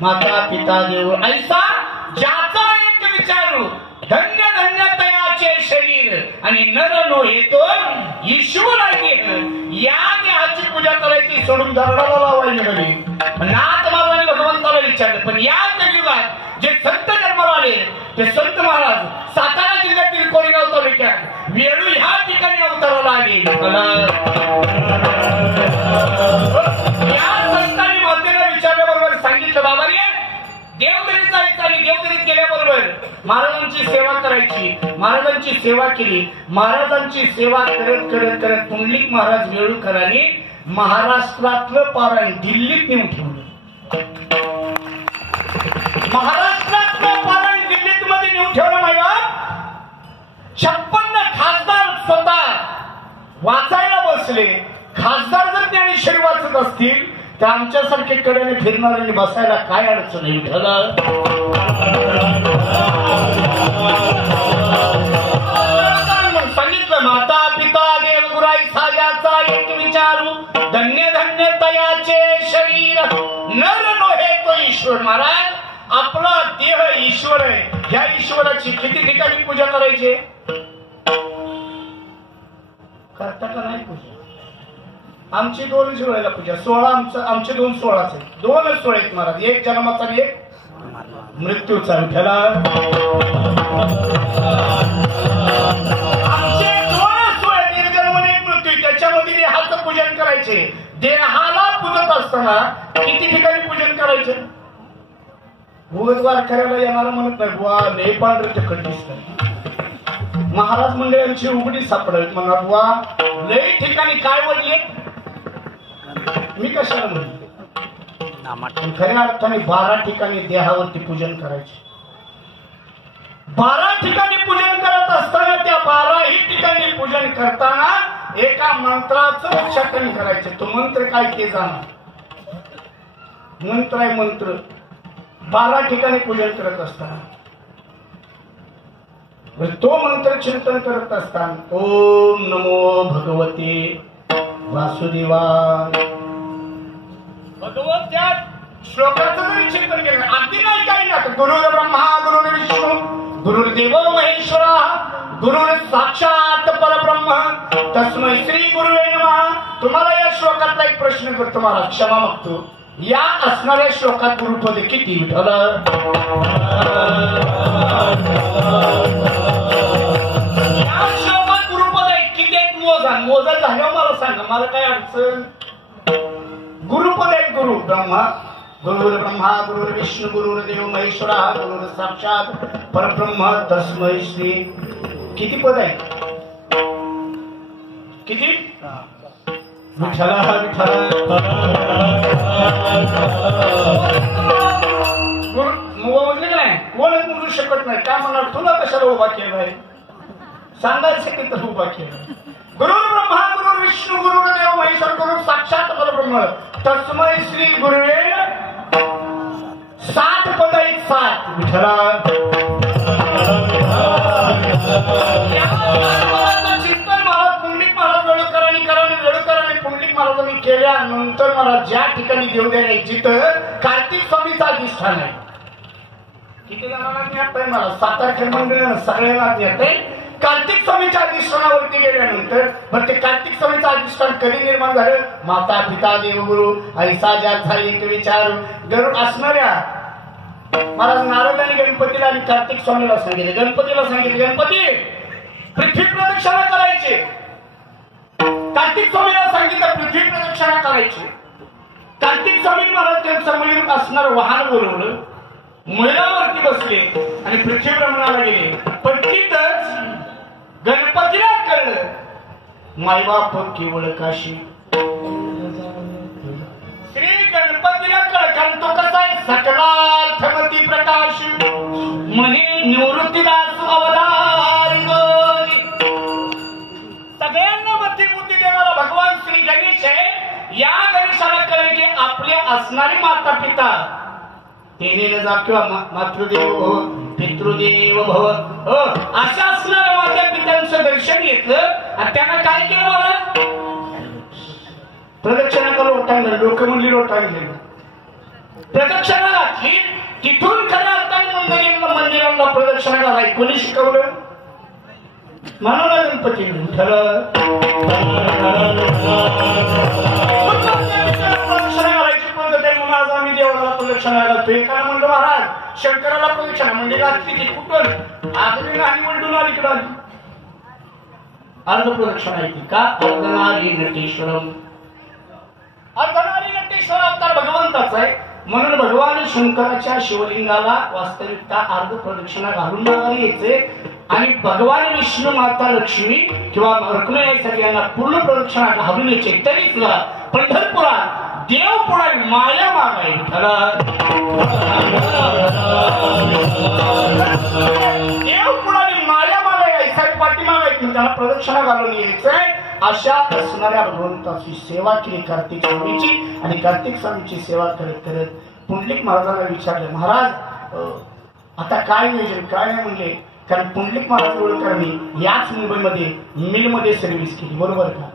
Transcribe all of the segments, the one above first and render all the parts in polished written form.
माता पिता देव ऐसा ज्याचा एक विचारू धन्य धन्य तयाचे शरीर आणि नर नो येतो ईश्वर आहे या देहाची पूजा करायची सोडून दरडाला लावायची नाही. नाथ महाराजांनी भगवंताला विचारलं पण या कलियुगात जे संत जन्माला आले ते संत महाराज सातारा जिल्ह्यातील कोरेगाव तालुक्यात वेळू ह्या ठिकाणी अवतराला आले. या संतांनी मातेला विचारल्याबरोबर सांगितलं बाबा रे देवदरीत जायचं आणि देवदरीत गेल्याबरोबर महाराजांची सेवा करायची. महाराजांची सेवा केली. महाराजांची सेवा करत करत करत पुंडलिक महाराज वेळूकरांनी महाराष्ट्रातलं पारायण दिल्लीत नेऊन ठेवलं. महाराष्ट्रातलं पारायण दिल्लीत मध्ये नेऊन ठेवलं माहिती 56 खासदार स्वतः वाचायला बसले. खासदार जर ज्ञानेश्वरी वाचत असतील तर आमच्यासारखे कडेने फिरणाऱ्यांनी बसायला काय अडचण आहे. सांगितलं माता पिता देव गुराई साजाचा एक विचारू धन्य धन्य तयाचे शरीर नर नोहे तो ईश्वर. महाराज आपला देह ईश्वर आहे. ह्या ईश्वराची किती ठिकाणी पूजा करायची करता का नाही पूजा. आमची 2 वेळेला पूजा 16 आमचे 2 16च आहेत. 2 सोहळे आहेत महाराज. एक जन्माचा आणि एक मृत्यूचा. विठ्ठला आमचे 2 सोहळे निर्जन्म आणि एक मृत्यू. त्याच्यामध्ये देहाचं पूजन करायचे. देहाला पूजत असताना किती ठिकाणी पूजन करायचे. भूगतवार करायला येणारा म्हणत नाही बुवा लय पांढरे तिखट दिसत. महाराज मंडळांची उघडी सापडत म्हणणार बुवा लय ठिकाणी काय वडले मी कशाला म्हणले. खऱ्या अर्थाने 12 ठिकाणी देहावरती पूजन करायचे. 12 ठिकाणी पूजन करत असताना त्या 12ही ठिकाणी पूजन करताना एका मंत्राचं उच्चाटन करायचे. तो मंत्र काय ते जाणार. मंत्र आहे मंत्र. 12 ठिकाणी पूजन करत असताना तो मंत्र चिंतन करत असताना ओम नमो भगवते वासुदेवाय भगवत त्या श्लोकाचं जरी चिंतन केलं अगदी नाही काही ना. गुरुर ब्रह्मा गुरुर विष्णू गुरुर्देव महेश्वरा गुरुर साक्षात परब्रह्म तस्मै श्री गुरुवे नमः. तुम्हाला या श्लोकातला एक प्रश्न करतो महाराज क्षमा मागतो. या असणाऱ्या श्लोकात गुरुपदे किती विठ्ठल. या श्लोकात गुरुपद आहे किती आहेत मोजा. मोजा झाल्यावर मला सांगा मला काय अडचण. गुरुपद आहे गुरु ब्रह्मा गुरुर ब्रह्मा गुरुर विष्णू गुरुर्देव महेश्वरा गुरुर साक्षात परब्रह्म तस्मै श्री. किती पद आहे किती विठ्ठला विठ्ठला. म्हणजे नाही कोणच म्हणू शकत नाही. काय म्हणणार तुला कशाला उभा केलाय सांगायचं की तर उभा केला. गुरुर ब्रह्मा गुरुर विष्णू गुरुर्देव महेश्वर गुरु साक्षात परब्रह्म तस्मै श्री गुरुवे. 7 पद आहेत 7 विठ्ठला. चिंतन महाराज पुंडलिक महाराज वेळूकरांनी वेळूकरांनी पुंडलिक महाराजांनी केल्यानंतर मला ज्या ठिकाणी देऊ द्या जिथं कार्तिक स्वामीचा अधिष्ठान आहे. किती जणांना ज्ञात आहे मला 7 तारखेला मंडळ सगळ्यांना ज्ञात आहे. कार्तिक स्वामीच्या अधिष्ठानावरती गेल्यानंतर मग ते कार्तिक स्वामीचं अधिष्ठान कधी निर्माण झालं. माता पिता देवगुरु ऐसा ज्याचा एक विचार गरुड असणाऱ्या महाराज नारदांनी गणपतीला आणि कार्तिक स्वामीला सांगितले. गणपतीला सांगितले गणपती पृथ्वी प्रदक्षिणा करायची. कार्तिक स्वामीला सांगितलं पृथ्वी प्रदक्षिणा करायची. कार्तिक स्वामी महाराज त्यांचं मयूर असणार वाहन बोलवलं, मयूरावरती बसले आणि पृथ्वी भ्रमणाला गेले. पण तिथंच गणपतीला कळलं मायबाप केवळ काशी. श्री गणपतीला कळ, कारण तो कसा आहे सकलार्थमती प्रकाश म्हणे निवृत्तीदास अवतारी. सगळ्यांना मती बुद्धी देणारा भगवान श्री गणेश आहे. या गणेशाला कळले की आपले असणारी माता पिता तेने न जा किंवा मातृदेव भव पितृदेव भव अशा असणाऱ्या माझ्या पित्यांचं दर्शन घेतलं आणि त्यांना काय केलं मला प्रदक्षिणा करून लोटांगलं. लोक म्हणली लोटांगले प्रदक्षिणा घातली. तिथून खऱ्या अर्थाने मंदिरांना प्रदक्षिणा घालाय कोणी शिकवलं? म्हणून गणपती ठरलं प्रदक्षिणा घालायची पद्धत आहे. म्हणून आज आम्ही देवाला प्रदक्षिणा घालतोय. काय म्हणलं महाराज शंकराला प्रदक्षिणा म्हणजे घातली की कुठून आधी गाणी म्हणून आली इकडं आली अर्ध प्रदक्षिणा येते का? अर्धनारी नटेश्वरम. अर्धनारी नटेश्वर अवतार भगवंताचा आहे. म्हणून भगवान शंकराच्या शिवलिंगाला वास्तविकता अर्ध प्रदक्षिणा घालून माघारी यायचे आणि भगवान विष्णू माता लक्ष्मी किंवा रखुमाई सगळ्यांना पूर्ण प्रदक्षिणा घालून यायचे. तरी सुद्धा पंढरपुरात देव पुढे माया मागाय देव पुढे माया मागाय पाठीमागायची त्याला प्रदक्षिणा घालून यायचंय. अशा असणाऱ्या भगवंताची सेवा केली कार्तिक स्वामीची आणि कार्तिक स्वामीची सेवा करत करत पुंडलिक महाराजांना विचारले महाराज आता काय नियोजन काय नाही म्हणले. कारण पुंडलिक महाराज होळकरांनी याच मुंबईमध्ये मिलमध्ये सर्व्हिस केली बरोबर का?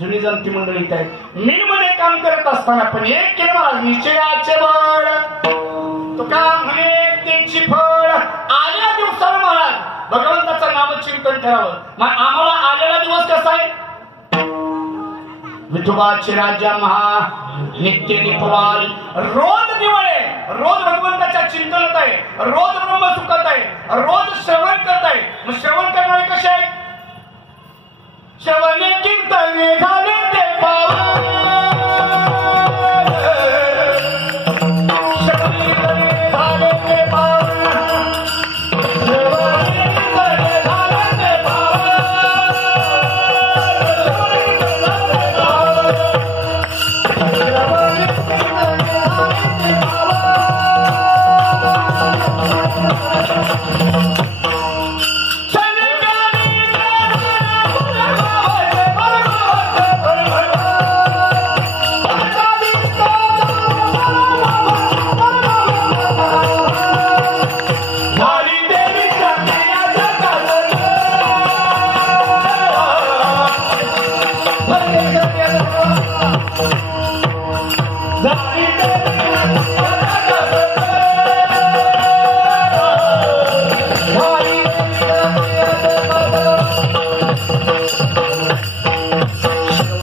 जुनी जमती मंडळी आहेत. मिलमध्ये काम करत असताना पण एक केलं महाराज निश्चयाचे बळ तो का म्हणे त्यांची फळ आल्या दिवसाला महाराज भगवंताचं नामचिंतन करावं. मग आम्हाला आलेला दिवस कसा आहे? विठोबाचे राजा महा नित्य निपवाल रोज दिवाळे रोज भगवंताच्या चिंतनात आहे, रोज ब्रह्म सुखात आहे, रोज श्रवण करत आहे. मग श्रवण करणारे कसे आहेत? श्रवणे कीर्तने झाले ते पावन